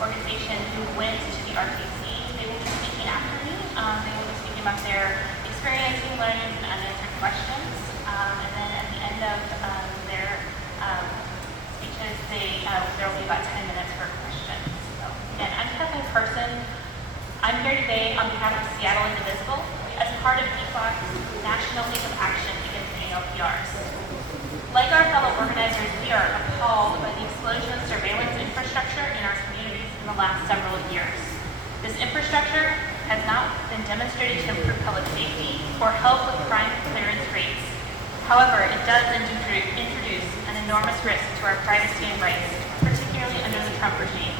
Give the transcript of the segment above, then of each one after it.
organization who went to the RTC. They will be speaking after me. They will be speaking about their experience, learnings, and unanswered questions. And then at the end of their speeches, there will be about 10 minutes for questions. So again, I'm Kathleen Carson. I'm here today on behalf of Seattle Indivisible as part of DFOC's National League of Action Against ALPRs. Like our fellow organizers, we are appalled by the explosion of surveillance infrastructure in our communities in the last several years. This infrastructure has not been demonstrated to improve public safety or help with crime clearance rates. However, it does introduce an enormous risk to our privacy and rights, particularly under the Trump regime.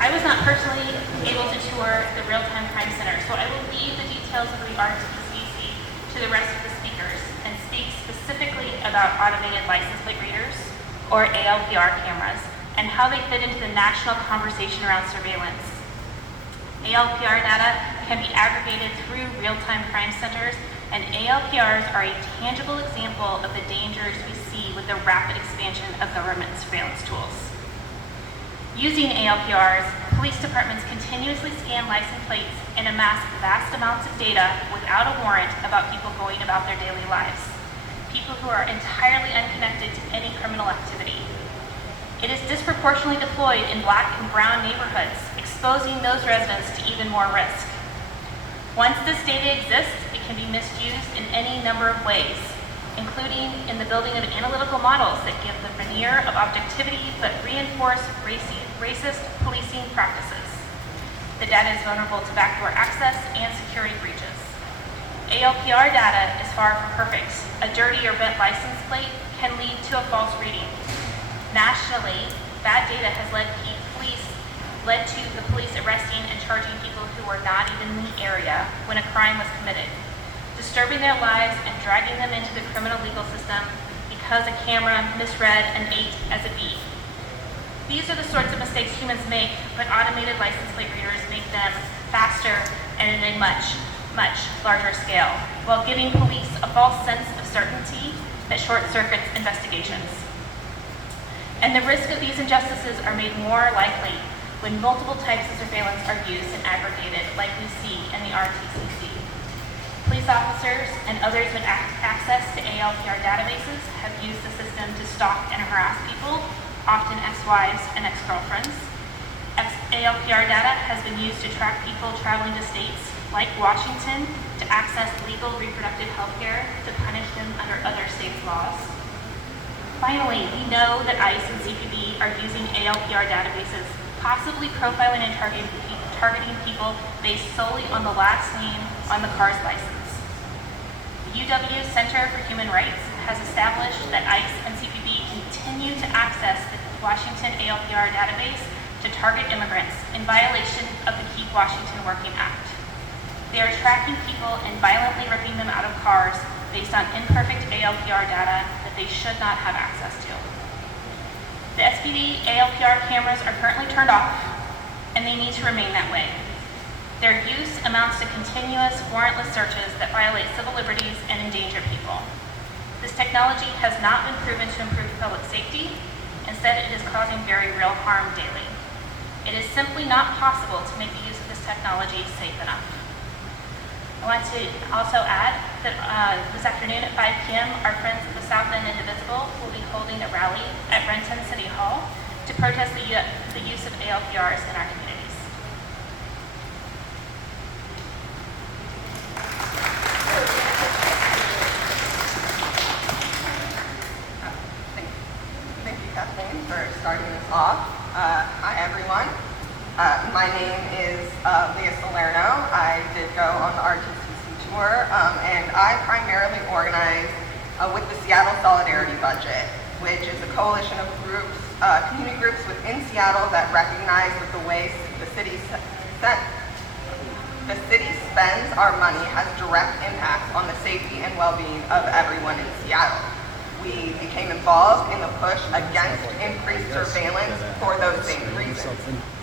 I was not personally able to tour the Real-Time Crime Center, so I will leave the details of the RTCC to the rest of the speakers and speak specifically about automated license plate readers, or ALPR cameras, and how they fit into the national conversation around surveillance. ALPR data can be aggregated through real-time crime centers, and ALPRs are a tangible example of the dangers we see with the rapid expansion of government surveillance tools. Using ALPRs, police departments continuously scan license plates and amass vast amounts of data without a warrant about people going about their daily lives, people who are entirely unconnected to any criminal activity. It is disproportionately deployed in Black and brown neighborhoods, exposing those residents to even more risk. Once this data exists, it can be misused in any number of ways, including in the building of analytical models that give the veneer of objectivity but reinforce racist policing practices. The data is vulnerable to backdoor access and security breaches. ALPR data is far from perfect. A dirty or bent license plate can lead to a false reading. Nationally, bad data has led to the police arresting and charging people who were not even in the area when a crime was committed, disturbing their lives and dragging them into the criminal legal system because a camera misread an 8 as a B. These are the sorts of mistakes humans make, but automated license plate readers make them faster and at a much, much larger scale, while giving police a false sense of certainty that short-circuits investigations. And the risk of these injustices are made more likely when multiple types of surveillance are used and aggregated, like we see in the RTCC. Police officers and others with access to ALPR databases have used the system to stalk and harass people, often ex-wives and ex-girlfriends. ALPR data has been used to track people traveling to states like Washington to access legal reproductive health care to punish them under other states' laws. Finally, we know that ICE and CPB are using ALPR databases, possibly profiling and targeting people based solely on the last name on the car's license. The UW Center for Human Rights has established that ICE and CPB continue to access the Washington ALPR database to target immigrants in violation of the Keep Washington Working Act. They are tracking people and violently ripping them out of cars based on imperfect ALPR data that they should not have access to. The SPD ALPR cameras are currently turned off, and they need to remain that way. Their use amounts to continuous warrantless searches that violate civil liberties and endanger people. This technology has not been proven to improve public safety. Instead, it is causing very real harm daily. It is simply not possible to make the use of this technology safe enough. I want to also add that this afternoon at 5 p.m., our friends at the South End Indivisible will be holding a rally at Renton City Hall to protest the use of ALPRs in our communities. Thank you, Kathleen, for starting this off. Hi, everyone. My name is Leah Salerno. I did go on the RTCC tour, and I primarily organize with the Seattle Solidarity Budget, which is a coalition of groups, community groups within Seattle that recognize that the way the city spends our money has direct impacts on the safety and well-being of everyone in Seattle. We became involved in the push against increased surveillance for those same reasons.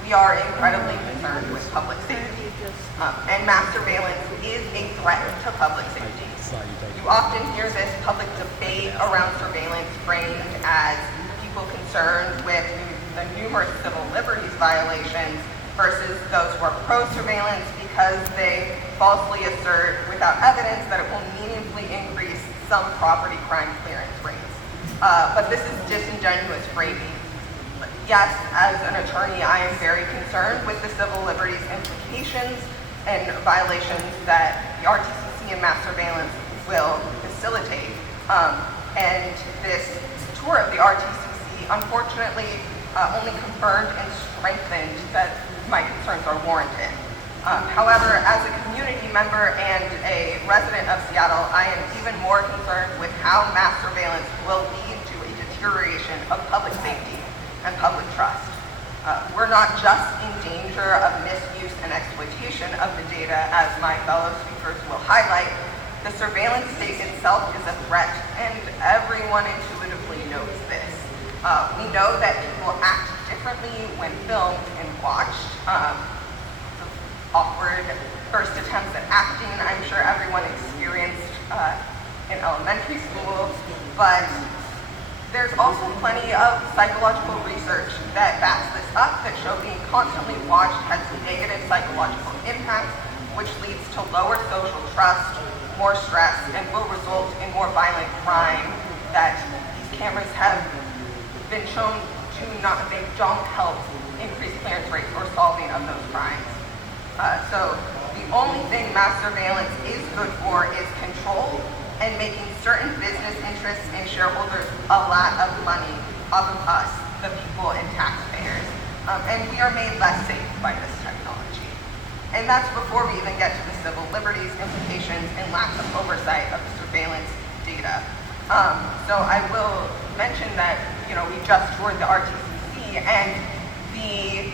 We are incredibly concerned with public safety, and mass surveillance is a threat to public safety. You often hear this public debate around surveillance framed as people concerned with the numerous civil liberties violations versus those who are pro-surveillance because they falsely assert without evidence that it will meaningfully increase some property crime clearance rates. But this is disingenuous framing. Yes, as an attorney, I am very concerned with the civil liberties implications and violations that the RTCC and mass surveillance will facilitate. And this tour of the RTCC, unfortunately, only confirmed and strengthened that my concerns are warranted. However, as a community member and a resident of Seattle, I am even more concerned with how mass surveillance will lead to a deterioration of public safety and public trust. We're not just in danger of misuse and exploitation of the data, as my fellow speakers will highlight. The surveillance state itself is a threat, and everyone intuitively knows this. We know that people act differently when filmed and watched. Awkward first attempts at acting, I'm sure everyone experienced in elementary school, but there's also plenty of psychological research that backs this up, that show being constantly watched has negative psychological impacts, which leads to lower social trust, more stress, and will result in more violent crime. That these cameras have been shown to they don't help increase clearance rates or solving of those crimes. So the only thing mass surveillance is good for is control and making certain business interests and shareholders a lot of money off of us, the people and taxpayers. And we are made less safe by this technology. And that's before we even get to the civil liberties implications and lack of oversight of the surveillance data. So I will mention that, we just toured the RTCC, and the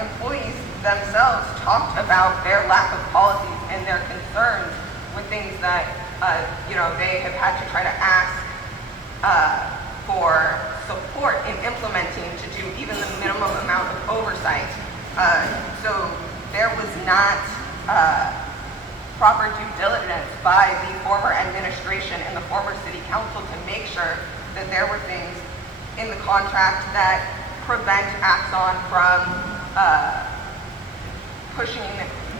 employees themselves talked about their lack of policies and their concerns with things that they have had to try to ask for support in implementing to do even the minimum amount of oversight. So there was not proper due diligence by the former administration and the former city council to make sure that there were things in the contract that prevent Axon from pushing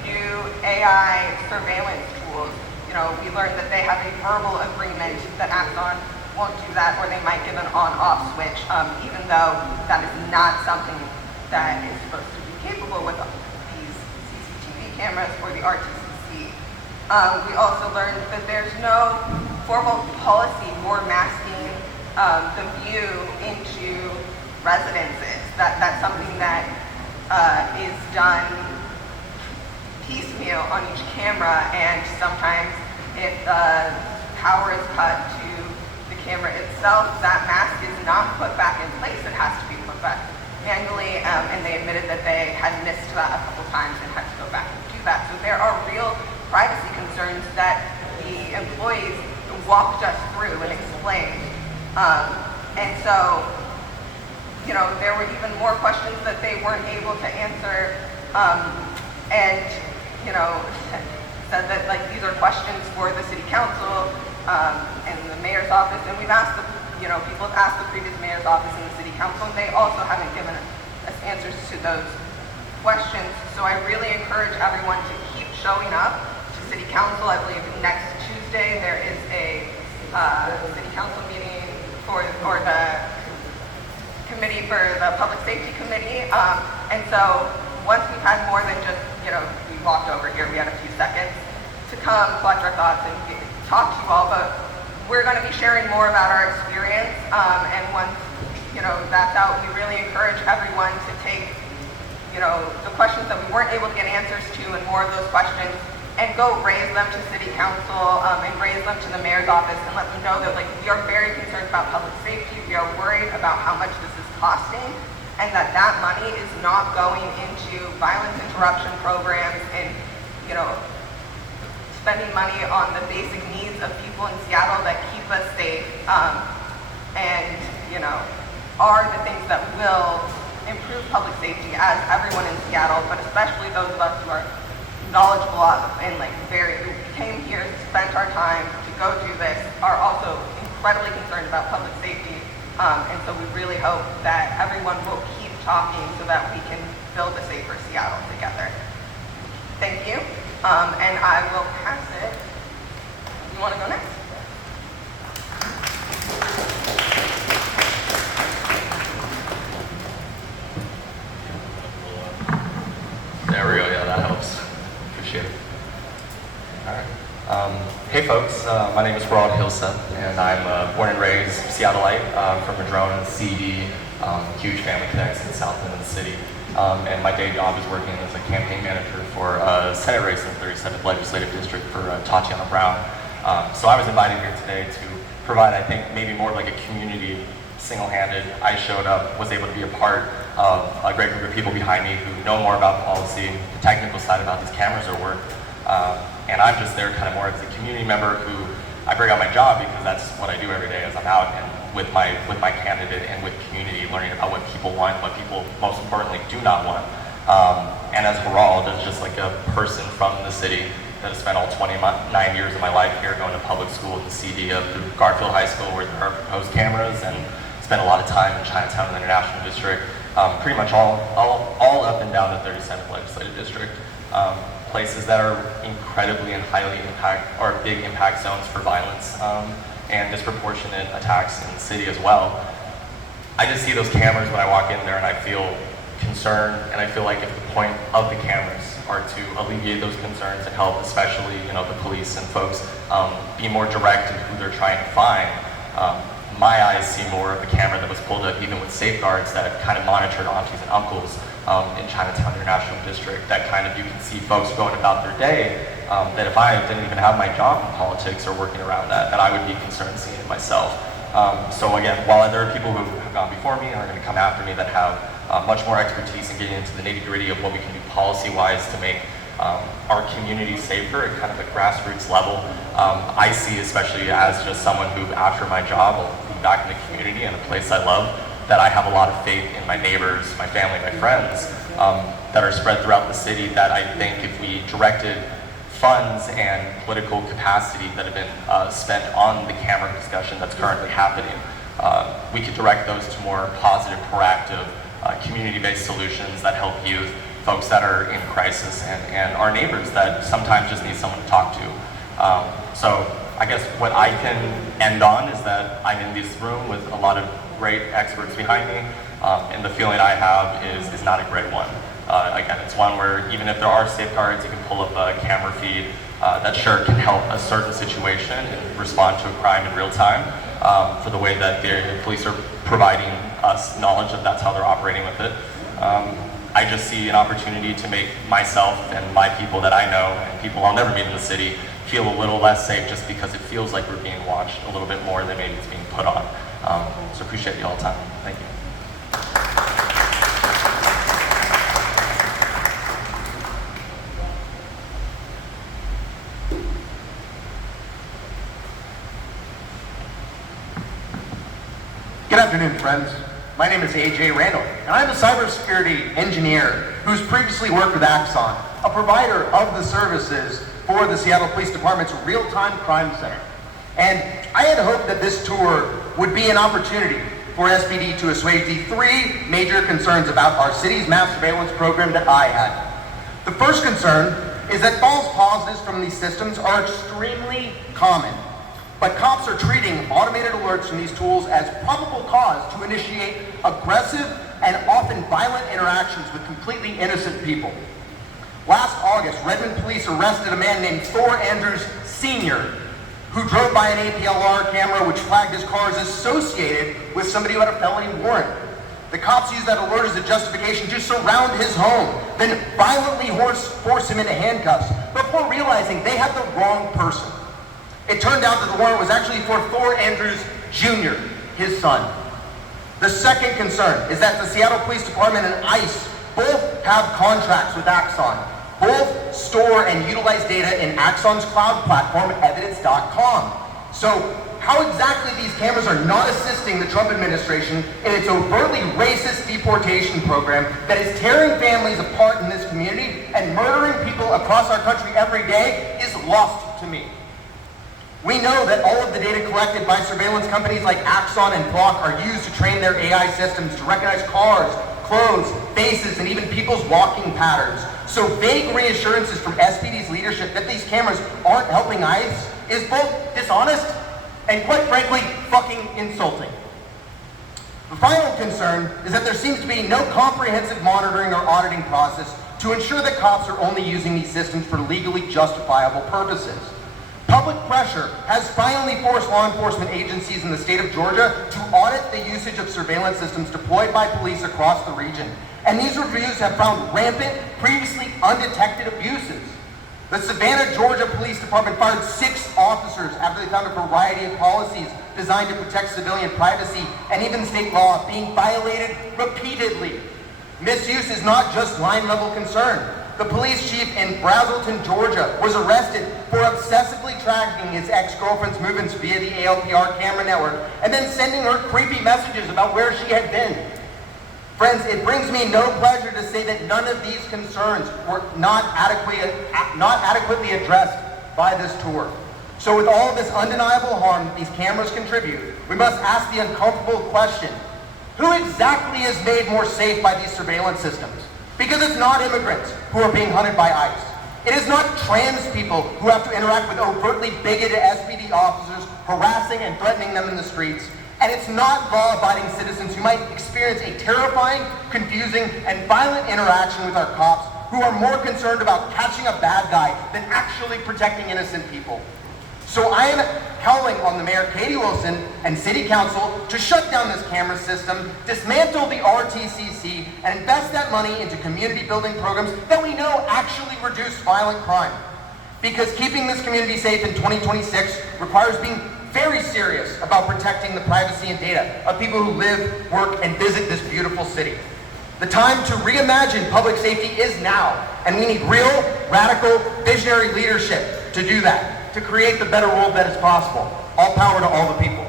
new AI surveillance tools. We learned that they have a verbal agreement that Axon won't do that, or they might give an on-off switch, even though that is not something that is supposed to be capable with these CCTV cameras or the RTCC. We also learned that there's no formal policy for masking the view into residences. That's something that is done piecemeal on each camera, and sometimes if the power is cut to the camera itself, that mask is not put back in place. It has to be put back manually, and they admitted that they had missed that a couple times and had to go back and do that. So there are real privacy concerns that the employees walked us through and explained. And so, there were even more questions that they weren't able to answer, and said that these are questions for the city council and the mayor's office, and we've asked people have asked the previous mayor's office and the city council, and they also haven't given us answers to those questions. So I really encourage everyone to keep showing up to city council. I believe next Tuesday there is a city council meeting for the committee for the public safety committee, and so once we've had more than just we walked over here, we had a few seconds to come collect our thoughts and talk to you all, but we're going to be sharing more about our experience, and once that's out, we really encourage everyone to take the questions that we weren't able to get answers to and more of those questions and go raise them to city council and raise them to the mayor's office and let them know that we are very concerned about public safety. We are worried about how much this is costing, and that money is not going into violence interruption programs and spending money on the basic needs of people in Seattle that keep us safe, and are the things that will improve public safety as everyone in Seattle, but especially those of us who are knowledgeable and who came here, spent our time to go do this, are also incredibly concerned about public safety And so we really hope that everyone will keep talking so that we can build a safer Seattle together. Thank you. And I will pass it. You want to go next? There we go, yeah, that helps. Appreciate it. All right. Hey folks, my name is Rod Hilseth, and I'm born and raised Seattleite from Madrona, CD, huge family connections in South End of the city. And my day job is working as a campaign manager for a Senate race in the 37th Legislative District for Tatiana Brown. So I was invited here today to provide, I think, maybe more like a community single-handed. I showed up, was able to be a part of a great group of people behind me who know more about policy, the technical side of how these cameras are worked. And I'm just there kind of more as a community member who I bring out my job because that's what I do every day as I'm out and with my candidate and with community, learning about what people want, what people most importantly do not want. And as Harald, as just like a person from the city that has spent all 29 years of my life here going to public school in the CD through Garfield High School where there are proposed cameras, and spent a lot of time in Chinatown and the International District, pretty much all up and down the 37th Legislative District. Places that are incredibly and highly big impact zones for violence and disproportionate attacks in the city as well. I just see those cameras when I walk in there and I feel concerned, and I feel like if the point of the cameras are to alleviate those concerns and help especially the police and folks be more direct in who they're trying to find, my eyes see more of the camera that was pulled up even with safeguards that kind of monitored aunties and uncles in Chinatown International District, that kind of you can see folks going about their day, that if I didn't even have my job in politics or working around that I would be concerned seeing it myself. So again, while there are people who have gone before me and are going to come after me that have much more expertise in getting into the nitty-gritty of what we can do policy-wise to make our community safer at kind of a grassroots level, I see, especially as just someone who after my job will be back in the community and a place I love, that I have a lot of faith in my neighbors, my family, my friends that are spread throughout the city, that I think if we directed funds and political capacity that have been spent on the camera discussion that's currently happening, we could direct those to more positive, proactive, community-based solutions that help youth, folks that are in crisis, and our neighbors that sometimes just need someone to talk to. So I guess what I can end on is that I'm in this room with a lot of great experts behind me, and the feeling I have is not a great one. Again, it's one where even if there are safeguards, you can pull up a camera feed that sure can help a certain situation and respond to a crime in real time for the way that the police are providing us knowledge that that's how they're operating with it. I just see an opportunity to make myself and my people that I know and people I'll never meet in the city feel a little less safe just because it feels like we're being watched a little bit more than maybe it's being put on. So appreciate you all the time. Thank you. Good afternoon, friends. My name is AJ Randall, and I'm a cybersecurity engineer who's previously worked with Axon, a provider of the services for the Seattle Police Department's Real-Time Crime Center. And I had hoped that this tour would be an opportunity for SPD to assuage the three major concerns about our city's mass surveillance program that I had. The first concern is that false positives from these systems are extremely common, but cops are treating automated alerts from these tools as probable cause to initiate aggressive and often violent interactions with completely innocent people. Last August, Redmond police arrested a man named Thor Andrews Sr., who drove by an APLR camera which flagged his car as associated with somebody who had a felony warrant. The cops used that alert as a justification to surround his home, then violently force him into handcuffs before realizing they had the wrong person. It turned out that the warrant was actually for Thor Andrews Jr., his son. The second concern is that the Seattle Police Department and ICE both have contracts with Axon. Both store and utilize data in Axon's cloud platform, evidence.com. So how exactly these cameras are not assisting the Trump administration in its overtly racist deportation program that is tearing families apart in this community and murdering people across our country every day is lost to me. We know that all of the data collected by surveillance companies like Axon and Block are used to train their AI systems to recognize cars, clothes, faces, and even people's walking patterns. So vague reassurances from SPD's leadership that these cameras aren't helping ICE is both dishonest and, quite frankly, fucking insulting. The final concern is that there seems to be no comprehensive monitoring or auditing process to ensure that cops are only using these systems for legally justifiable purposes. Public pressure has finally forced law enforcement agencies in the state of Georgia to audit the usage of surveillance systems deployed by police across the region. And these reviews have found rampant, previously undetected abuses. The Savannah, Georgia Police Department fired 6 officers after they found a variety of policies designed to protect civilian privacy and even state law being violated repeatedly. Misuse is not just line-level concern. The police chief in Brazelton, Georgia, was arrested for obsessively tracking his ex-girlfriend's movements via the ALPR camera network and then sending her creepy messages about where she had been. Friends, it brings me no pleasure to say that none of these concerns were not adequately addressed by this tour. So with all of this undeniable harm that these cameras contribute, we must ask the uncomfortable question: who exactly is made more safe by these surveillance systems? Because it's not immigrants who are being hunted by ICE. It is not trans people who have to interact with overtly bigoted SPD officers harassing and threatening them in the streets. And it's not law-abiding citizens who might experience a terrifying, confusing, and violent interaction with our cops who are more concerned about catching a bad guy than actually protecting innocent people. So I am calling on the Mayor Katie Wilson and City Council to shut down this camera system, dismantle the RTCC, and invest that money into community building programs that we know actually reduce violent crime. Because keeping this community safe in 2026 requires being very serious about protecting the privacy and data of people who live, work, and visit this beautiful city. The time to reimagine public safety is now, and we need real, radical, visionary leadership to do that, to create the better world that is possible. All power to all the people.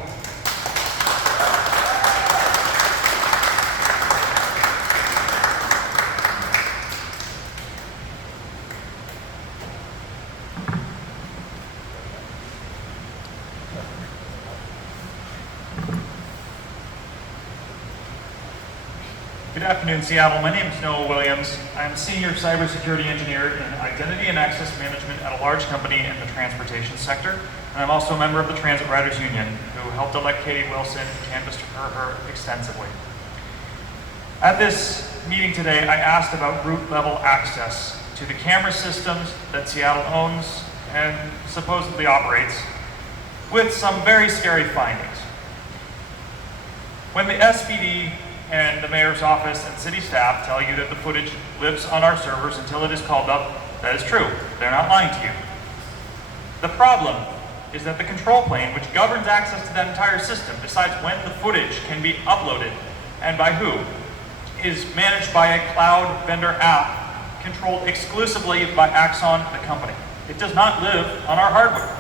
Good afternoon, Seattle. My name is Noah Williams. I'm a senior cybersecurity engineer in identity and access management at a large company in the transportation sector. And I'm also a member of the Transit Riders Union, who helped elect Katie Wilson and canvassed for her extensively. At this meeting today, I asked about root-level access to the camera systems that Seattle owns and supposedly operates, with some very scary findings. When the SPD and the mayor's office and city staff tell you that the footage lives on our servers until it is called up, that is true. They're not lying to you. The problem is that the control plane, which governs access to that entire system, decides when the footage can be uploaded and by who, is managed by a cloud vendor app controlled exclusively by Axon, the company. It does not live on our hardware.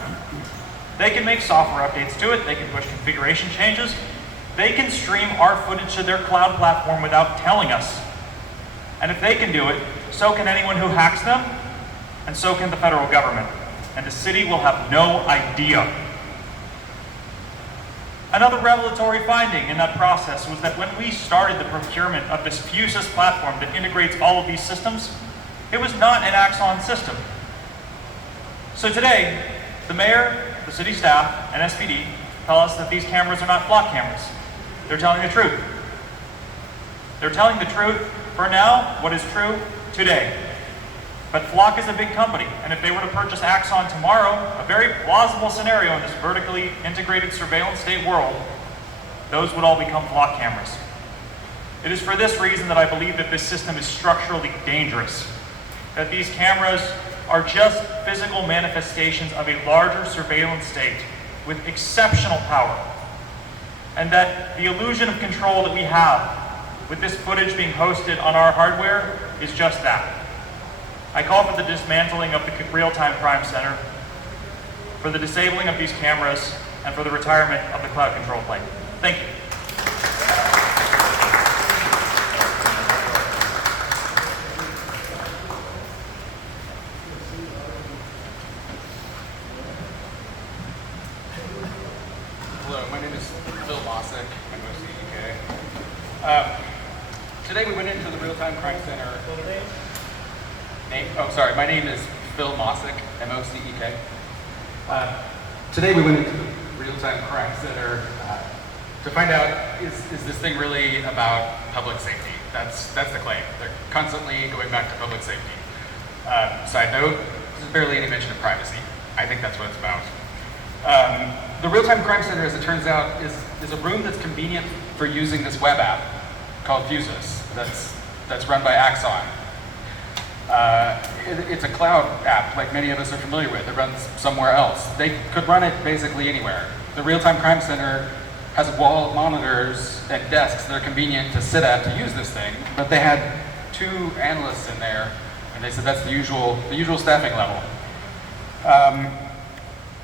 They can make software updates to it, they can push configuration changes, they can stream our footage to their cloud platform without telling us. And if they can do it, so can anyone who hacks them, and so can the federal government. And the city will have no idea. Another revelatory finding in that process was that when we started the procurement of this Fusus platform that integrates all of these systems, it was not an Axon system. So today, the mayor, the city staff, and SPD tell us that these cameras are not flock cameras. They're telling the truth. They're telling the truth for now, what is true today. But Flock is a big company, and if they were to purchase Axon tomorrow, a very plausible scenario in this vertically integrated surveillance state world, those would all become Flock cameras. It is for this reason that I believe that this system is structurally dangerous, that these cameras are just physical manifestations of a larger surveillance state with exceptional power, and that the illusion of control that we have with this footage being hosted on our hardware is just that. I call for the dismantling of the Real-Time Crime Center, for the disabling of these cameras, and for the retirement of the cloud control plane. Thank you. Today we went into the Real-Time Crime Center. My name is Phil Mossick, M-O-C-E-K. Today we went into the Real-Time Crime Center to find out, is this thing really about public safety? That's the claim. They're constantly going back to public safety. Side note, there's barely any mention of privacy. I think that's what it's about. The Real-Time Crime Center, as it turns out, is a room that's convenient for using this web app called Fusus that's run by Axon. It's a cloud app like many of us are familiar with. It runs somewhere else. They could run it basically anywhere. The Real-Time Crime Center has a wall of monitors and desks that are convenient to sit at to use this thing, but they had 2 analysts in there, and they said that's the usual staffing level.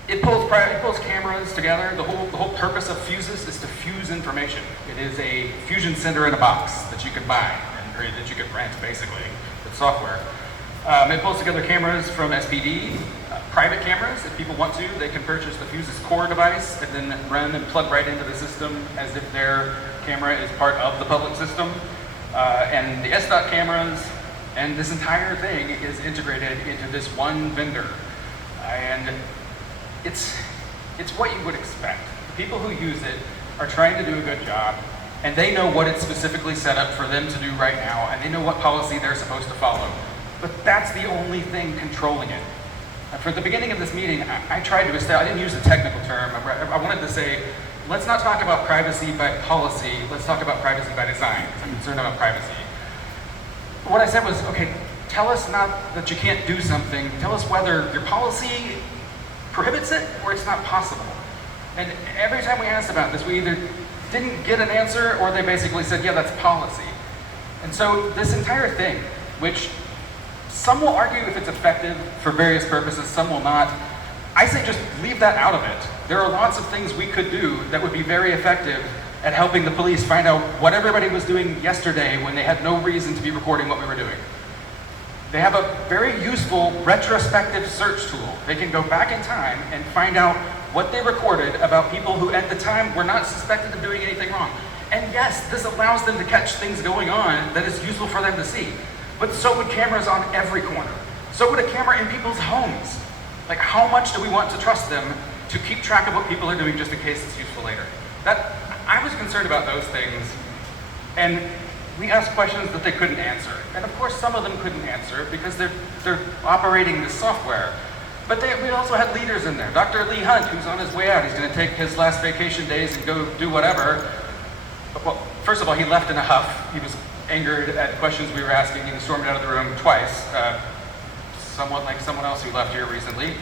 It pulls cameras together. The whole purpose of Fusus is to fuse information. It is a fusion center in a box that you could buy, or that you could rent, basically, with software. It pulls together cameras from SPD, private cameras. If people want to, they can purchase the Fusus core device and then run and plug right into the system as if their camera is part of the public system. And the SDOT cameras and this entire thing is integrated into this one vendor. And it's what you would expect. The people who use it are trying to do a good job, and they know what it's specifically set up for them to do right now, and they know what policy they're supposed to follow. But that's the only thing controlling it. And for the beginning of this meeting, I tried to establish, I didn't use the technical term, I wanted to say, let's not talk about privacy by policy, let's talk about privacy by design, because I'm concerned about privacy. What I said was, okay, tell us not that you can't do something, tell us whether your policy prohibits it or it's not possible. And every time we asked about this, we either didn't get an answer or they basically said, yeah, that's policy. And so this entire thing, which some will argue if it's effective for various purposes, some will not. I say just leave that out of it. There are lots of things we could do that would be very effective at helping the police find out what everybody was doing yesterday when they had no reason to be recording what we were doing. They have a very useful retrospective search tool. They can go back in time and find out what they recorded about people who at the time were not suspected of doing anything wrong. And yes, this allows them to catch things going on that is useful for them to see. But so would cameras on every corner. So would a camera in people's homes. Like, how much do we want to trust them to keep track of what people are doing just in case it's useful later? I was concerned about those things, and we asked questions that they couldn't answer. And of course, some of them couldn't answer because they're operating this software. But we also had leaders in there. Dr. Lee Hunt, who's on his way out, he's going to take his last vacation days and go do whatever. Well, first of all, he left in a huff. He was angered at questions we were asking, and he stormed out of the room twice, somewhat like someone else who left here recently.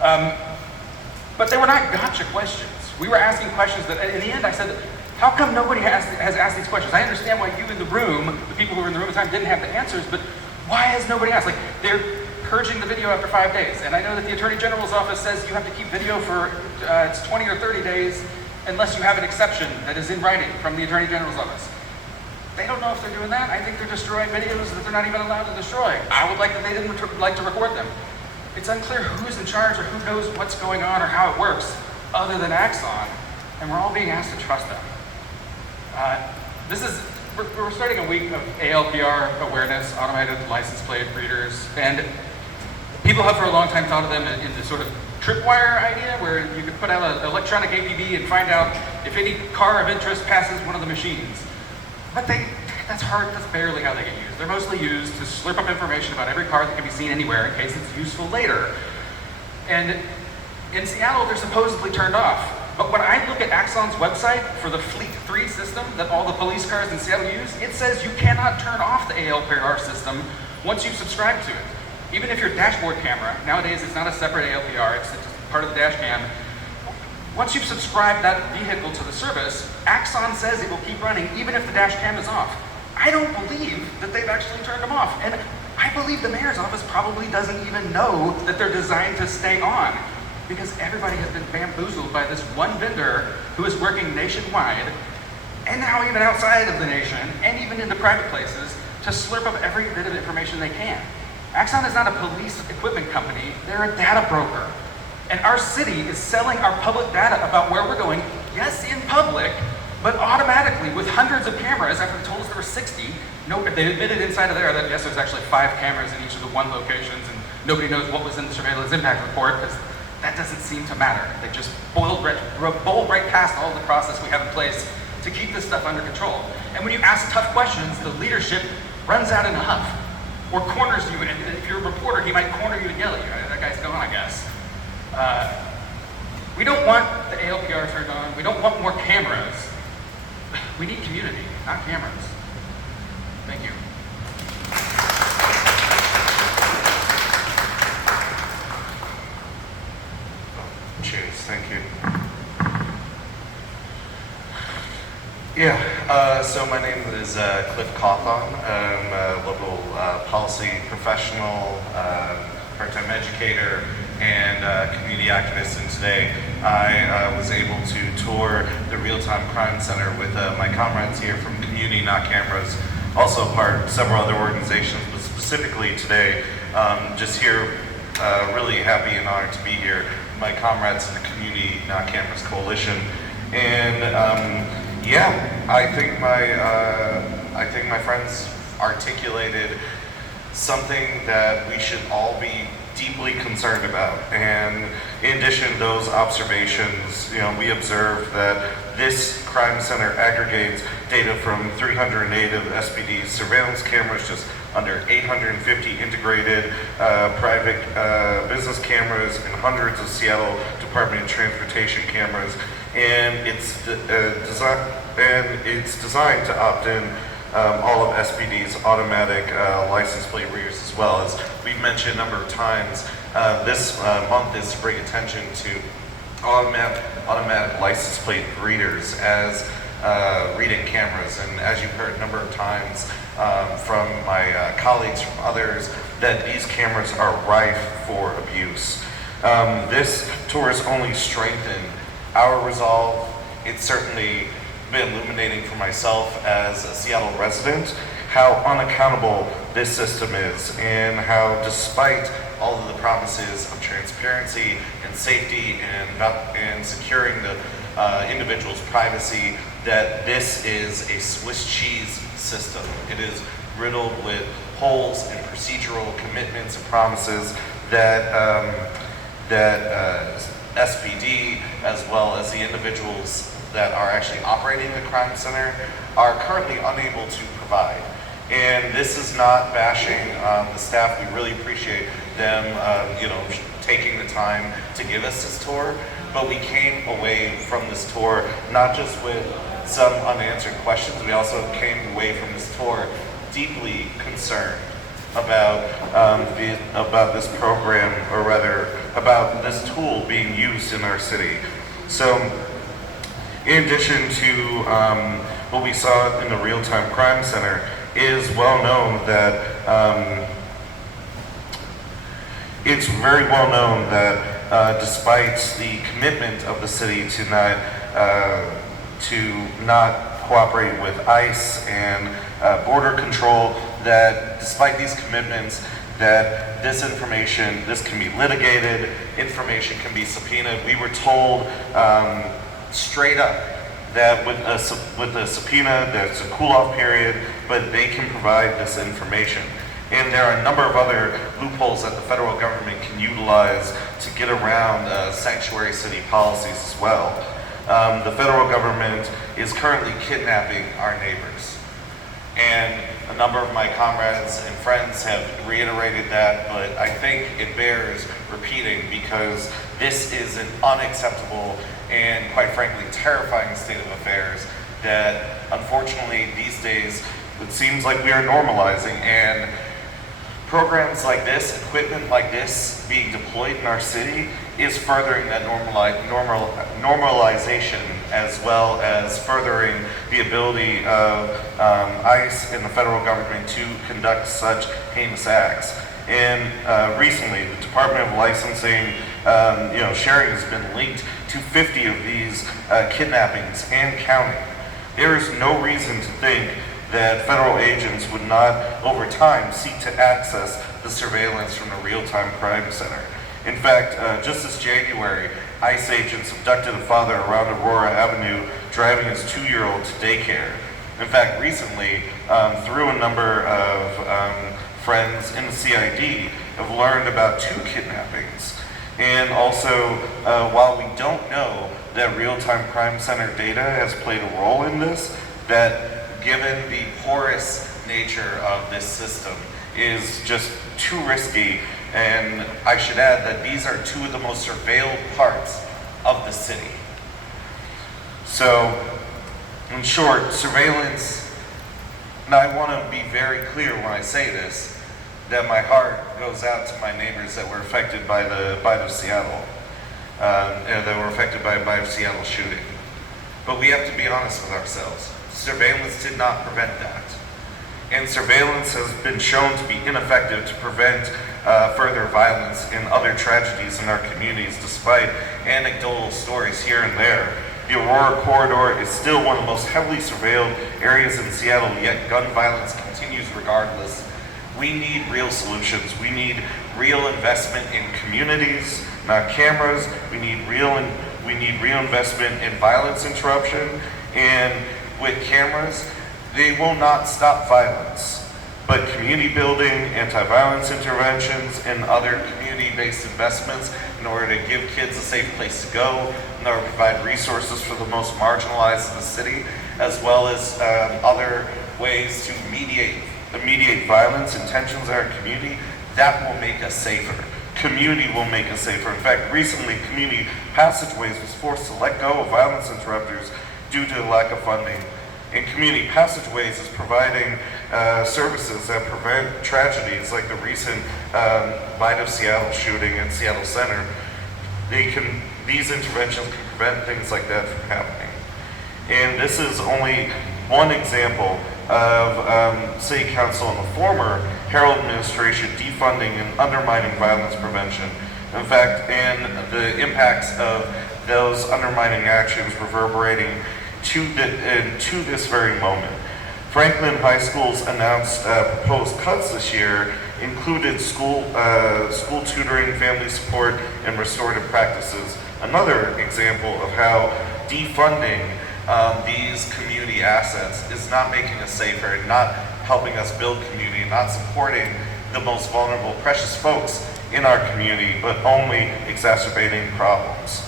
But they were not gotcha questions. We were asking questions that, in the end, I said, how come nobody has asked these questions? I understand why you in the room, the people who were in the room at the time, didn't have the answers, but why has nobody asked? Like, they're purging the video after 5 days, and I know that the Attorney General's office says you have to keep video for it's 20 or 30 days unless you have an exception that is in writing from the Attorney General's office. They don't know if they're doing that. I think they're destroying videos that they're not even allowed to destroy. I would like that they didn't like to record them. It's unclear who's in charge or who knows what's going on or how it works other than Axon, and we're all being asked to trust them. We're starting a week of ALPR awareness, automated license plate readers, and people have for a long time thought of them in this sort of tripwire idea where you could put out an electronic APB and find out if any car of interest passes one of the machines. But that's barely how they get used. They're mostly used to slurp up information about every car that can be seen anywhere in case it's useful later. And in Seattle, they're supposedly turned off. But when I look at Axon's website for the Fleet 3 system that all the police cars in Seattle use, it says you cannot turn off the ALPR system once you subscribe to it. Even if your dashboard camera, nowadays it's not a separate ALPR, it's just part of the dash cam. Once you've subscribed that vehicle to the service, Axon says it will keep running even if the dash cam is off. I don't believe that they've actually turned them off. And I believe the mayor's office probably doesn't even know that they're designed to stay on, because everybody has been bamboozled by this one vendor who is working nationwide, and now even outside of the nation, and even into private places, to slurp up every bit of information they can. Axon is not a police equipment company, they're a data broker. And our city is selling our public data about where we're going, yes, in public, But automatically, with hundreds of cameras, after they told us there were 60, they admitted inside of there that yes, there's actually 5 cameras in each of the 1 locations, and nobody knows what was in the surveillance impact report, because that doesn't seem to matter. They just bowled right past all the process we have in place to keep this stuff under control. And when you ask tough questions, the leadership runs out in a huff, or corners you, and if you're a reporter, he might corner you and yell at you. That guy's going, I guess. We don't want the ALPR turned on. We don't want more cameras. We need community, not cameras. Thank you. Cheers, thank you. So my name is Cliff Cawthon. I'm a local policy professional, part-time educator, and community activist. And today I was able to tour the Real-Time Crime Center with my comrades here from Community Not Cameras, also part of several other organizations, but specifically today, just here, really happy and honored to be here, my comrades in the Community Not Cameras Coalition. And I think my friends articulated something that we should all be deeply concerned about. And in addition to those observations, we observed that this crime center aggregates data from 308 of SPD's surveillance cameras, just under 850 integrated private business cameras, and hundreds of Seattle Department of Transportation cameras. And it's designed to opt in all of SPD's automatic license plate readers, as well as we've mentioned a number of times. This month is to bring attention to automatic license plate readers as reading cameras. And as you've heard a number of times from my colleagues, from others, that these cameras are rife for abuse. This tour has only strengthened our resolve. It's certainly been illuminating for myself as a Seattle resident how unaccountable this system is, and how despite all of the promises of transparency and safety and securing the individual's privacy, that this is a Swiss cheese system. It is riddled with holes and procedural commitments and promises that SPD, as well as the individuals that are actually operating the crime center, are currently unable to provide. And this is not bashing the staff. We really appreciate them, taking the time to give us this tour. But we came away from this tour not just with some unanswered questions. We also came away from this tour deeply concerned about this program, or rather about this tool being used in our city. So, in addition to what we saw in the Real-Time Crime Center, it is well known that it's very well known that despite the commitment of the city to not cooperate with ICE and border control, that despite these commitments, that this information, this can be litigated, information can be subpoenaed. We were told straight up that with a subpoena, there's a cool-off period, but they can provide this information. And there are a number of other loopholes that the federal government can utilize to get around sanctuary city policies as well. The federal government is currently kidnapping our neighbors. And a number of my comrades and friends have reiterated that, but I think it bears repeating, because this is an unacceptable and, quite frankly, terrifying state of affairs that, unfortunately, these days, it seems like we are normalizing. And programs like this, equipment like this being deployed in our city is furthering that normalization, as well as furthering the ability of ICE and the federal government to conduct such heinous acts. And recently, the Department of Licensing, sharing has been linked to 50 of these kidnappings and counting. There is no reason to think that federal agents would not, over time, seek to access the surveillance from the Real-Time Crime Center. In fact, just this January, ICE agents abducted a father around Aurora Avenue driving his 2-year-old to daycare. In fact, recently, through a number of friends in the CID, have learned about 2 kidnappings. And also, while we don't know that real-time crime center data has played a role in this, that given the porous nature of this system is just too risky. And I should add that these are 2 of the most surveilled parts of the city. So, in short, surveillance, and I want to be very clear when I say this, that my heart goes out to my neighbors that were affected by the Seattle, that were affected by the Seattle shooting. But we have to be honest with ourselves. Surveillance did not prevent that. And surveillance has been shown to be ineffective to prevent further violence and other tragedies in our communities, despite anecdotal stories here and there. The Aurora Corridor is still one of the most heavily surveilled areas in Seattle, yet gun violence continues regardless. We need real solutions. We need real investment in communities, not cameras. We need real investment in violence interruption. And with cameras, they will not stop violence. But community building, anti-violence interventions, and other community-based investments in order to give kids a safe place to go, in order to provide resources for the most marginalized in the city, as well as other ways to mediate violence and tensions in our community, that will make us safer. Community will make us safer. In fact, recently, Community Passageways was forced to let go of violence interrupters due to the lack of funding. And Community Passageways is providing services that prevent tragedies like the recent Light of Seattle shooting in Seattle Center. These interventions can prevent things like that from happening. And this is only one example of City Council and the former Harrell administration defunding and undermining violence prevention. In fact, and the impacts of those undermining actions reverberating to this very moment. Franklin High School's announced proposed cuts this year included school tutoring, family support, and restorative practices. Another example of how defunding these community assets is not making us safer and not helping us build community, not supporting the most vulnerable, precious folks in our community, but only exacerbating problems.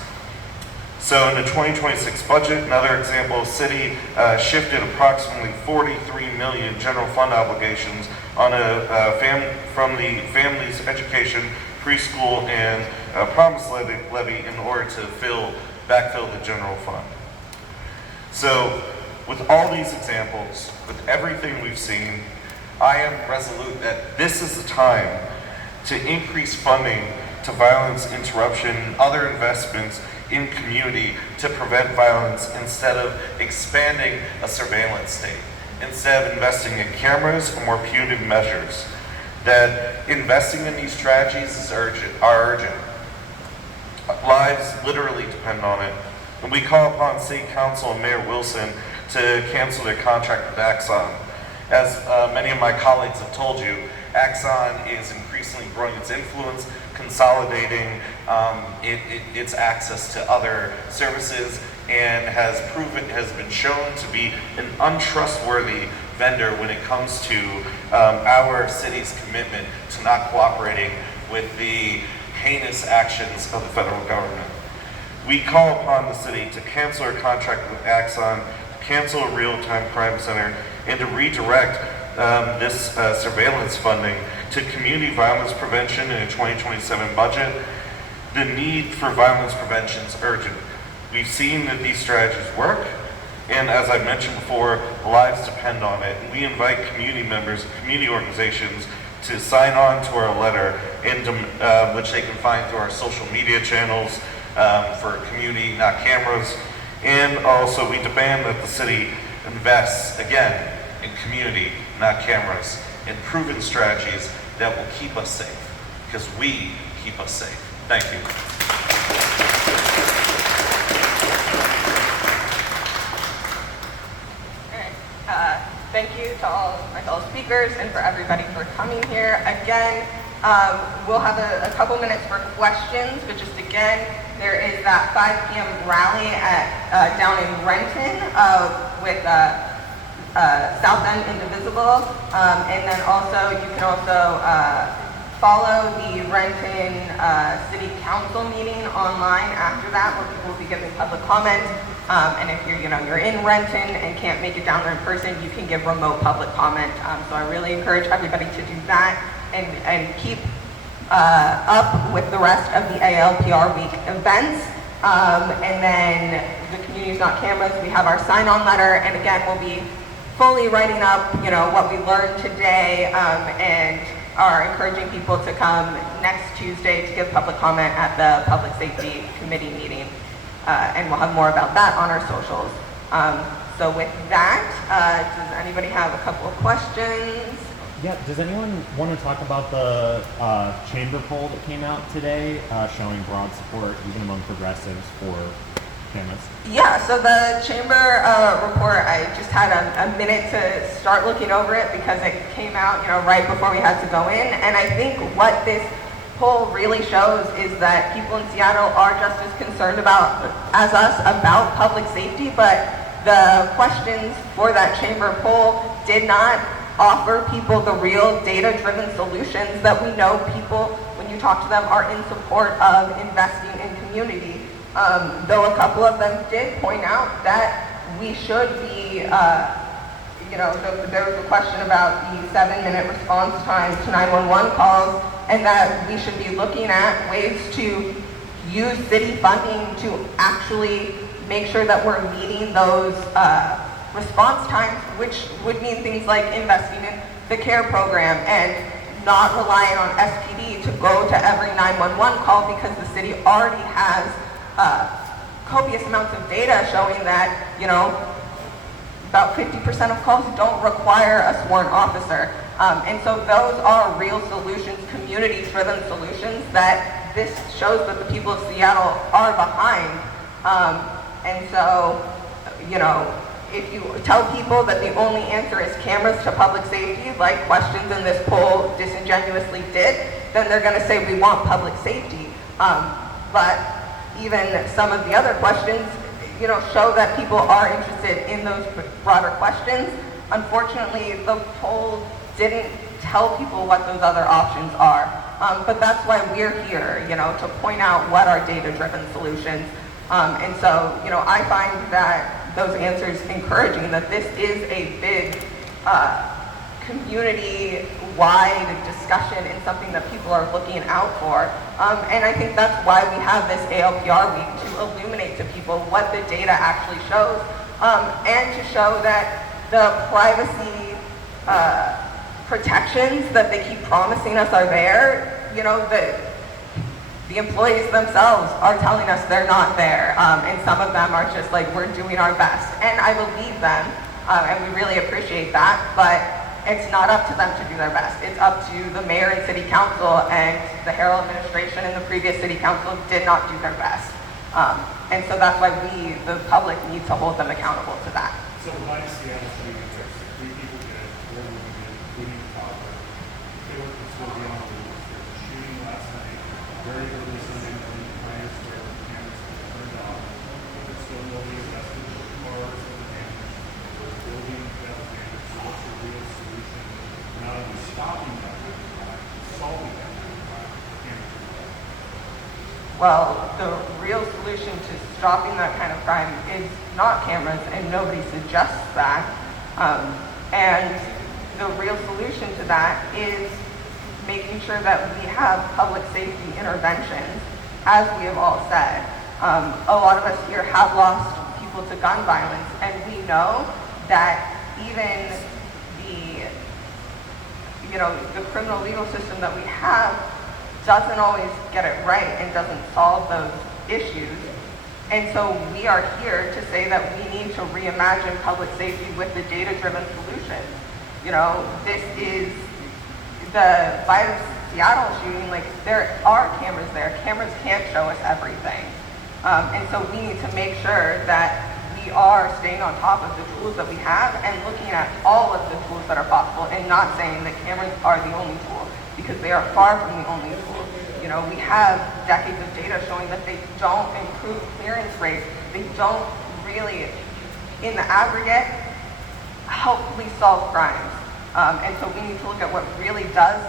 So in the 2026 budget, another example, city shifted approximately 43 million general fund obligations on from the Families Education, Preschool, and Promise Levy in order to backfill the general fund. So with all these examples, with everything we've seen, I am resolute that this is the time to increase funding to violence interruption and other investments in community to prevent violence instead of expanding a surveillance state, instead of investing in cameras and more punitive measures. That investing in these tragedies are urgent. Lives literally depend on it. And we call upon City Council and Mayor Wilson to cancel their contract with Axon. As many of my colleagues have told you, Axon is increasingly growing its influence, consolidating its access to other services, and has been shown to be an untrustworthy vendor when it comes to our city's commitment to not cooperating with the heinous actions of the federal government. We call upon the city to cancel our contract with Axon, cancel a real-time crime center, and to redirect this surveillance funding to community violence prevention in a 2027 budget. The need for violence prevention is urgent. We've seen that these strategies work, and as I mentioned before, lives depend on it. And we invite community members, community organizations to sign on to our letter, which they can find through our social media channels for community, not cameras. And also we demand that the city invests, again, in community, not cameras, and proven strategies that will keep us safe, because we keep us safe. Thank you. Thank you to all my fellow speakers and for everybody for coming here. Again, we'll have a couple minutes for questions, but just again, there is that 5 p.m. rally at down in Renton with South End Indivisible, and then also you can also follow the Renton City Council meeting online after that, where people will be giving public comment. And if you're in Renton and can't make it down there in person, you can give remote public comment. So I really encourage everybody to do that and keep up with the rest of the ALPR Week events. And then the Community's Not Cameras, we have our sign-on letter, and again, we'll be fully writing up, what we learned today, and are encouraging people to come next Tuesday to give public comment at the Public Safety Committee meeting. And we'll have more about that on our socials. So with that, does anybody have a couple of questions? Yeah, does anyone want to talk about the chamber poll that came out today showing broad support even among progressives for cameras? Yeah, so the chamber report, I just had a minute to start looking over it because it came out, right before we had to go in. And I think what this poll really shows is that people in Seattle are just as concerned as us about public safety, but the questions for that chamber poll did not offer people the real data-driven solutions that we know people, when you talk to them, are in support of investing in community. Though a couple of them did point out that we should be, there was a question about the 7-minute response time to 911 calls, and that we should be looking at ways to use city funding to actually make sure that we're meeting those response times, which would mean things like investing in the CARE program and not relying on SPD to go to every 911 call, because the city already has copious amounts of data showing that, about 50% of calls don't require a sworn officer. And so those are real solutions, community-driven solutions that this shows that the people of Seattle are behind. And so, if you tell people that the only answer is cameras to public safety, like questions in this poll disingenuously did, then they're going to say we want public safety. But even some of the other questions, show that people are interested in those broader questions. Unfortunately, the poll didn't tell people what those other options are. But that's why we're here, to point out what are data-driven solutions. And so, I find that those answers encouraging, that this is a big community-wide discussion and something that people are looking out for. And I think that's why we have this ALPR week, to illuminate to people what the data actually shows, and to show that the privacy protections that they keep promising us are there, the employees themselves are telling us they're not there, and some of them are just like, we're doing our best. And I believe them, and we really appreciate that, but it's not up to them to do their best. It's up to the mayor and city council, and the Harrell administration and the previous city council did not do their best. And so that's why we, the public, need to hold them accountable to that. So why Seattle shooting? There's 3 people dead, 4 women dead, including a toddler. They were still beyond the rules. There was a shooting last night, very early Sunday morning, Pioneer Square, the cameras were turned off. There's still nobody arrested, no cars that were damaged, no building that was damaged. So what's the real solution? Not only stopping that kind of crime, solving that kind of crime, cameras. Well, the real solution to stopping that kind of crime is not cameras, and nobody suggests that. And the real solution to that is making sure that we have public safety interventions, as we have all said. A lot of us here have lost people to gun violence, and we know that even the criminal legal system that we have doesn't always get it right and doesn't solve those issues. And so we are here to say that we need to reimagine public safety with the data-driven solutions. This is the Vice Seattle shooting, there are cameras there. Cameras can't show us everything. And so we need to make sure that we are staying on top of the tools that we have and looking at all of the tools that are possible, and not saying that cameras are the only tool. because they are far from the only tool. You know, we have decades of data showing that they don't improve clearance rates. They don't really, in the aggregate, help police solve crimes. And so we need to look at what really does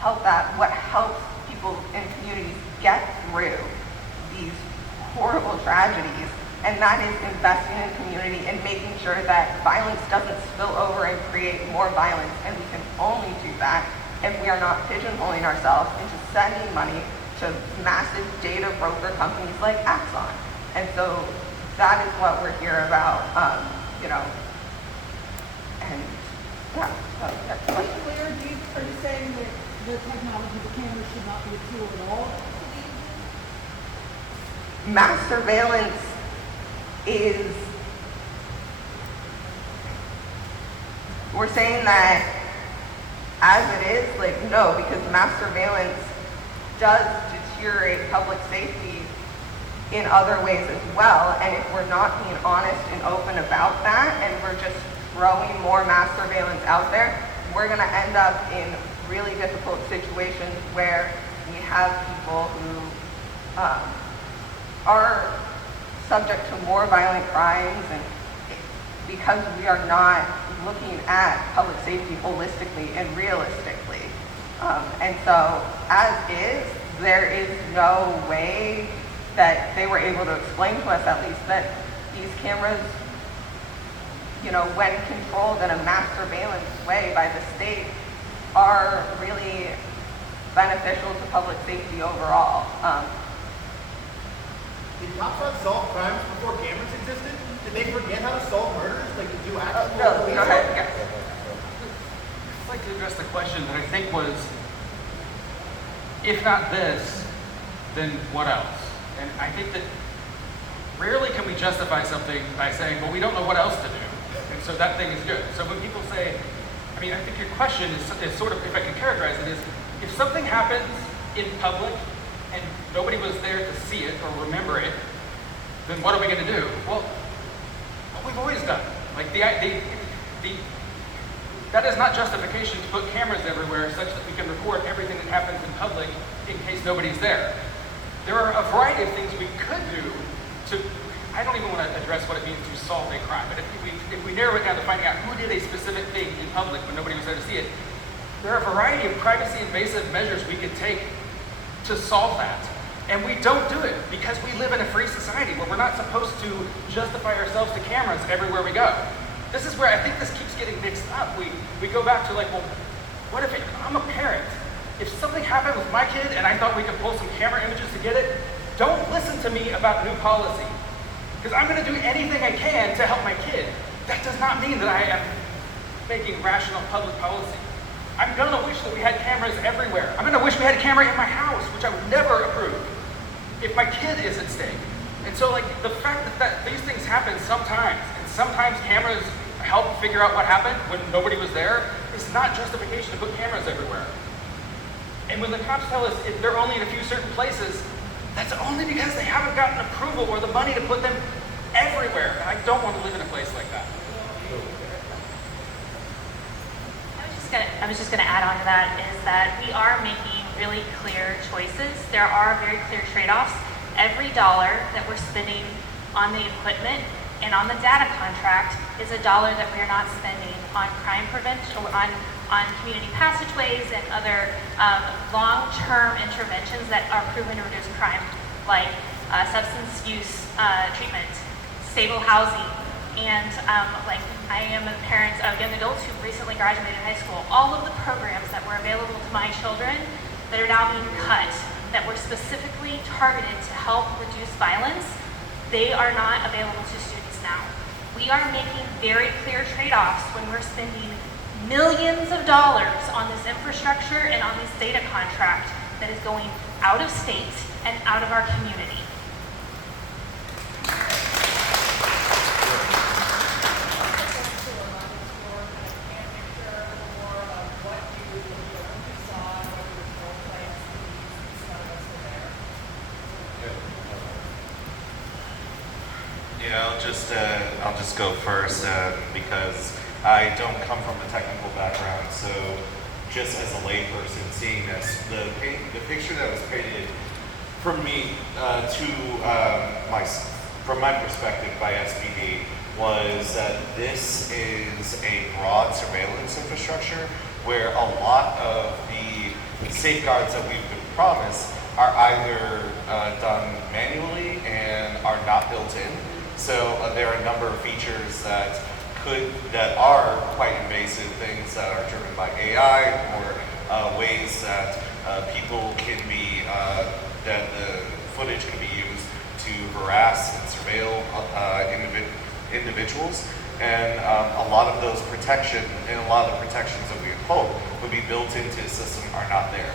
help that, what helps people in communities get through these horrible tragedies, and that is investing in community and making sure that violence doesn't spill over and create more violence. And we can only do that if we are not pigeonholing ourselves into sending money to massive data broker companies like Axon. And so that is what we're here about, you know, and yeah, that's the question. Clear, are you saying that the technology, the camera should not be a tool at all? Mass surveillance is, we're saying that as it is, like, no, because mass surveillance does deteriorate public safety in other ways as well. And if we're not being honest and open about that, and we're just throwing more mass surveillance out there, we're gonna end up in really difficult situations where we have people who are subject to more violent crimes, and because we are not looking at public safety holistically and realistically. And so, as is, there is no way that they were able to explain to us, at least, that these cameras, you know, when controlled in a mass surveillance way by the state, are really beneficial to public safety overall. Did cops not solve crimes before cameras existed? Did they forget how to solve murders? Like, did you actually? No, go ahead, yes. I'd like to address the question that I think was, if not this, then what else? And I think that rarely can we justify something by saying, well, we don't know what else to do, and so that thing is good. So when people say, I mean, I think your question is sort of, if I can characterize it, is if something happens in public and nobody was there to see it or remember it, then what are we going to do? Well, what we've always done. Like that is not justification to put cameras everywhere such that we can record everything that happens in public in case nobody's there. There are a variety of things we could do to, I don't even want to address what it means to solve a crime, but if we narrow it down to finding out who did a specific thing in public when nobody was there to see it, there are a variety of privacy invasive measures we could take to solve that. And we don't do it because we live in a free society where we're not supposed to justify ourselves to cameras everywhere we go. This is where I think this keeps getting mixed up. We go back to like, well, what if I'm a parent? If something happened with my kid and I thought we could pull some camera images to get it, don't listen to me about new policy. Because I'm gonna do anything I can to help my kid. That does not mean that I am making rational public policy. I'm gonna wish that we had cameras everywhere. I'm gonna wish we had a camera in my house, which I would never approve if my kid is at stake. And so like the fact that these things happen sometimes, and sometimes cameras help figure out what happened when nobody was there, is not justification to put cameras everywhere. And when the cops tell us if they're only in a few certain places, that's only because they haven't gotten approval or the money to put them everywhere. And I don't want to live in a place like that. I was just going to add on to that is that we are making really clear choices. There are very clear trade-offs. Every dollar that we're spending on the equipment and on the data contract is a dollar that we are not spending on crime prevention or on community passageways and other long-term interventions that are proven to reduce crime, like substance use treatment, stable housing, and like I am a parent of young adults who recently graduated high school. All of the programs that were available to my children that are now being cut, that were specifically targeted to help reduce violence, they are not available to students now. We are making very clear trade-offs when we're spending millions of dollars on this infrastructure and on this data contract that is going out of state and out of our community. Yeah, I'll just go first because I don't come from a technical background. So just as a layperson seeing this, the picture that was painted from me from my perspective by SPD was that this is a broad surveillance infrastructure where a lot of the safeguards that we've been promised are either done manually and are not built in. So there are a number of features that are quite invasive, things that are driven by AI or ways that people can be, that the footage can be used to harass and surveil individuals. And a lot of those protections that we had hoped would be built into the system are not there.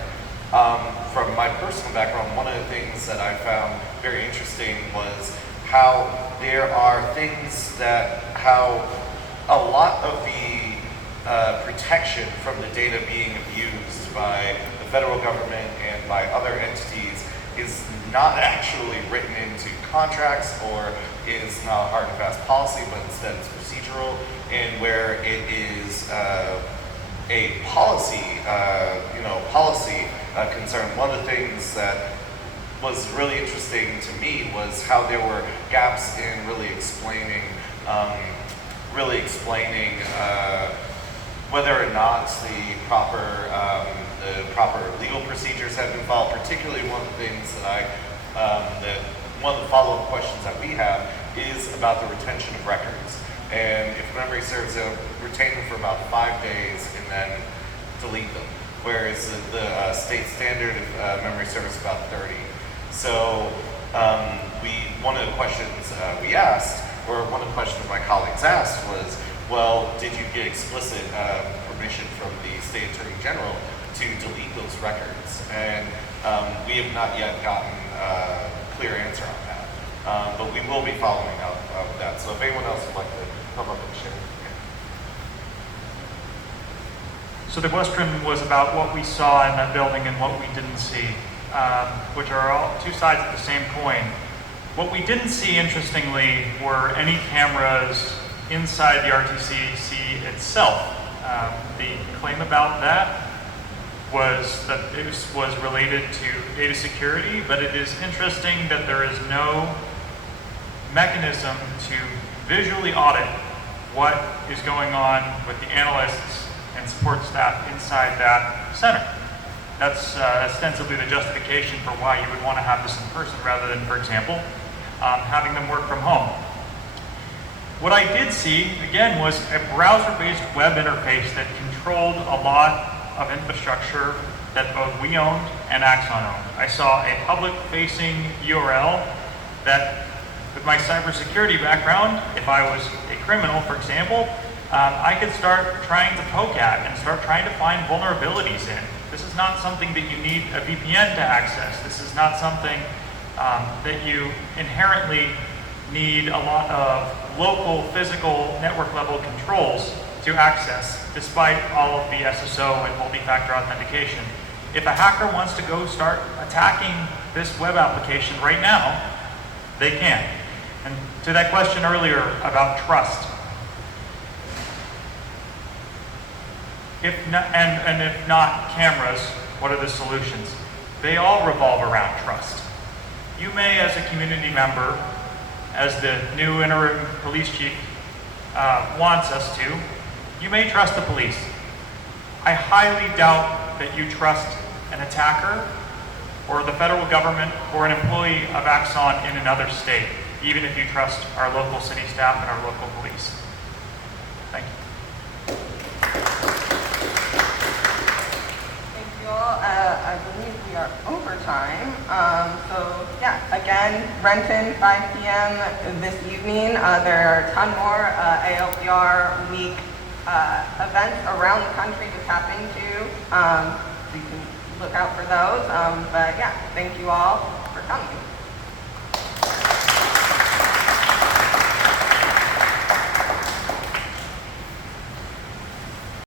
From my personal background, one of the things that I found very interesting was how there are things how a lot of the protection from the data being abused by the federal government and by other entities is not actually written into contracts or is not a hard and fast policy, but instead it's procedural, and where it is a policy, concern. One of the things that was really interesting to me was how there were gaps in really explaining whether or not the proper legal procedures have been followed. Particularly, one of the things that one of the follow-up questions that we have is about the retention of records. And if memory serves, they'll retain them for about 5 days and then delete them. Whereas the state standard memory serves about 30. So one of the questions we asked, or one of the questions my colleagues asked was, well, did you get explicit permission from the state attorney general to delete those records? And we have not yet gotten a clear answer on that. But we will be following up with that. So if anyone else would like to come up and share. So the question was about what we saw in that building and what we didn't see, which are all two sides of the same coin. What we didn't see, interestingly, were any cameras inside the RTCC itself. The claim about that was that it was related to data security, but it is interesting that there is no mechanism to visually audit what is going on with the analysts and support staff inside that center. That's ostensibly the justification for why you would want to have this in person rather than, for example, having them work from home. What I did see, again, was a browser-based web interface that controlled a lot of infrastructure that both we owned and Axon owned. I saw a public-facing URL that, with my cybersecurity background, if I was a criminal, for example, I could start trying to poke at and start trying to find vulnerabilities in. This is not something that you need a VPN to access. This is not something that you inherently need a lot of local physical network level controls to access, despite all of the SSO and multi-factor authentication. If a hacker wants to go start attacking this web application right now, they can. And to that question earlier about trust, if not cameras, what are the solutions? They all revolve around trust. You may, as a community member, as the new interim police chief wants us to, you may trust the police. I highly doubt that you trust an attacker or the federal government or an employee of Axon in another state, even if you trust our local city staff and our local police. Thank you. Thank you all. I believe we are over time. So yeah, again, Renton, 5 p.m. this evening. There are a ton more ALPR week events around the country to tap into. So you can look out for those. But yeah, thank you all for coming.